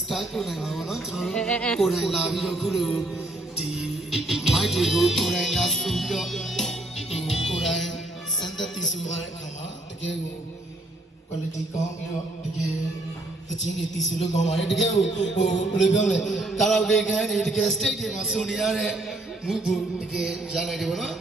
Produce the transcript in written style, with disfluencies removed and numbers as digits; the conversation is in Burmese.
start ကိုနိုင်ပါဘောနော်ကျွန်တော်တို့ကိုယ်တိုင်လာပြီးတော့ခုလိုဒီ mic တွေကိုကိုယ်တိုင်လာဆူပြီးတော့ကိုယ်တိုင်စံတတိဆူရတဲ့အခါမှာတကယ်ကို quality ကောင်းပြီးတော့တကယ်သချင်းတွေတီးဆူလို့ကောင်းပါတယ်တကယ်ကိုဘယ်လိုပြောလဲကာရာโอเกခန်းတွေတကယ် stage တွေမှာဆူနေရတဲ့ mood ကိုတကယ်ရနိုင်တယ်ဘောနော်